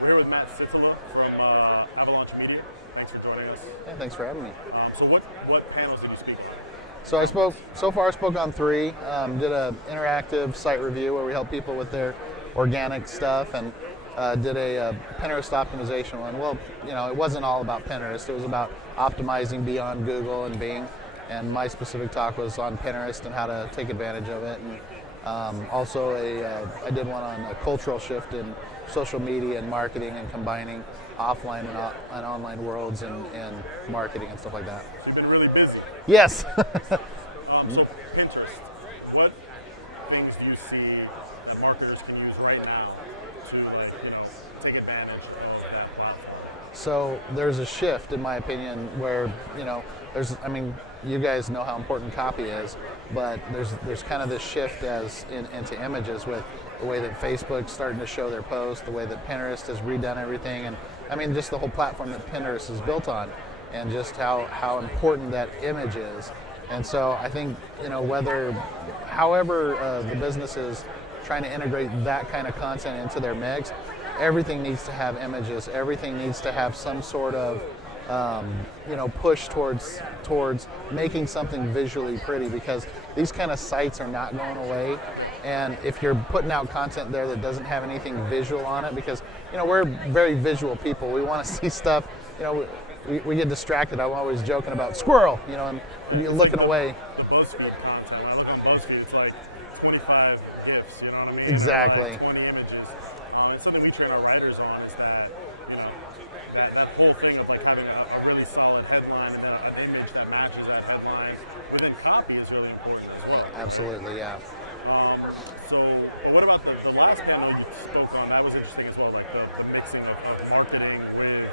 We're here with Matt Siltala from Avalaunch Media. Thanks for joining us. Yeah, thanks for having me. So what panels did you speak on? So I spoke on three. Did an interactive site review where we help people with their organic stuff, and did a Pinterest optimization one. Well, you know, it wasn't all about Pinterest. It was about optimizing beyond Google and Bing. And my specific talk was on Pinterest and how to take advantage of it. And also I did one on a cultural shift in social media and marketing and combining offline and online worlds and marketing and stuff like that. So you've been really busy. Yes. So Pinterest, what things do you see that marketers can use right now to, like, you know, take advantage of that platform? So there's a shift, in my opinion, where, you know, I mean, you guys know how important copy is, but there's kind of this shift into images with the way that Facebook's starting to show their posts, the way that Pinterest has redone everything, and I mean just the whole platform that Pinterest is built on, and just how important that image is. And so I think, you know, however the business is trying to integrate that kind of content into their mix, everything needs to have images, everything needs to have some sort of you know, push towards making something visually pretty, because these kind of sites are not going away. Yeah. And if you're putting out content there that doesn't have anything visual on it, because, you know, we're very visual people, we want to see stuff, you know, we get distracted. I'm always joking about squirrel, you know, and Yeah, it's looking like away. the BuzzFeed content. When I look on BuzzFeed, it's like 25 GIFs, you know what I mean? Exactly. Or like 20 images. And something we train our writers on is that, you know, that whole thing of like having a really solid headline and then an image that matches that headline within copy is really important as well. Absolutely, right? yeah. But what about the last panel you spoke on? That was interesting as well, like the mixing of marketing with,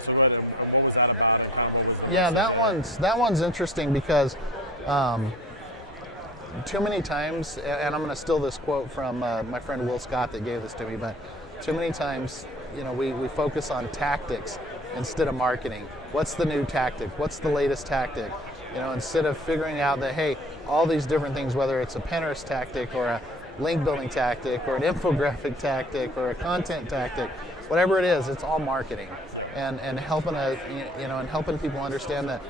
so go ahead, and what was that about, and kind of what was the message there? That one's interesting because too many times, and I'm going to steal this quote from my friend Will Scott that gave this to me, but too many times, you know, we focus on tactics instead of marketing. What's the new tactic? What's the latest tactic? You know, instead of figuring out that, hey, all these different things, whether it's a Pinterest tactic or a link building tactic or an infographic tactic or a content tactic, whatever it is, it's all marketing. Yep. And helping and helping people understand that,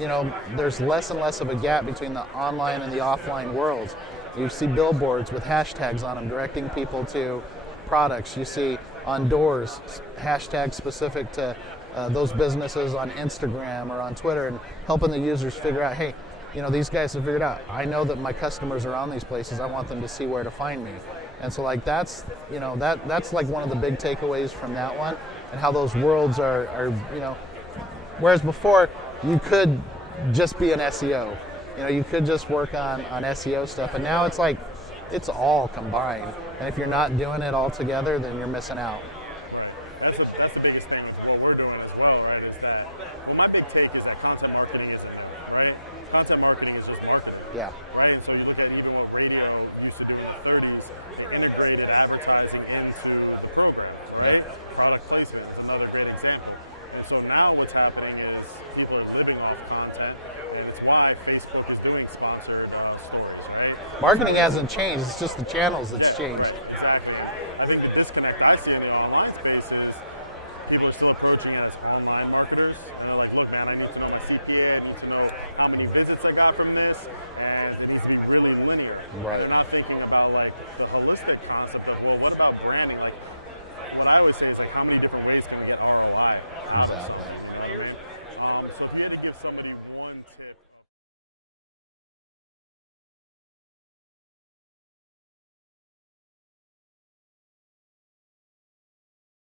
you know, there's less and less of a gap between the online and the offline worlds. You see billboards with hashtags on them directing people to products. You see on doors hashtags specific to those businesses on Instagram or on Twitter, and helping the users figure out, hey, you know, these guys have figured out, I know that my customers are on these places, I want them to see where to find me. And so, like, that's, you know, that's like one of the big takeaways from that one, and how those worlds are, you know, whereas before you could just be an SEO, you know, you could just work on SEO stuff, and now it's like it's all combined. And if you're not doing it all together, then you're missing out. Right. That's the biggest thing with what we're doing as well, right? Is that, well, my big take is that content marketing isn't new, right? Content marketing is just marketing. Yeah. Right? And so you look at even what radio used to do in the 30s, they integrated advertising into the program, right? Product placement is another great example. And so now what's happening is people are living off content, and it's why Facebook is doing sponsored stories, right? Marketing hasn't changed, it's just the channels that's changed. Right, exactly. And I think the disconnect I see in the online space is people are still approaching it as online marketers, and they're like, look, man, I need to know my CPA, I need to know how many visits I got from this, and it needs to be really linear. Right. And they're not thinking about, like, the holistic concept of, well, what about branding? Like, what I always say is, like, how many different ways can we get ROI out of something, you know what I mean? So if you had to give somebody one tip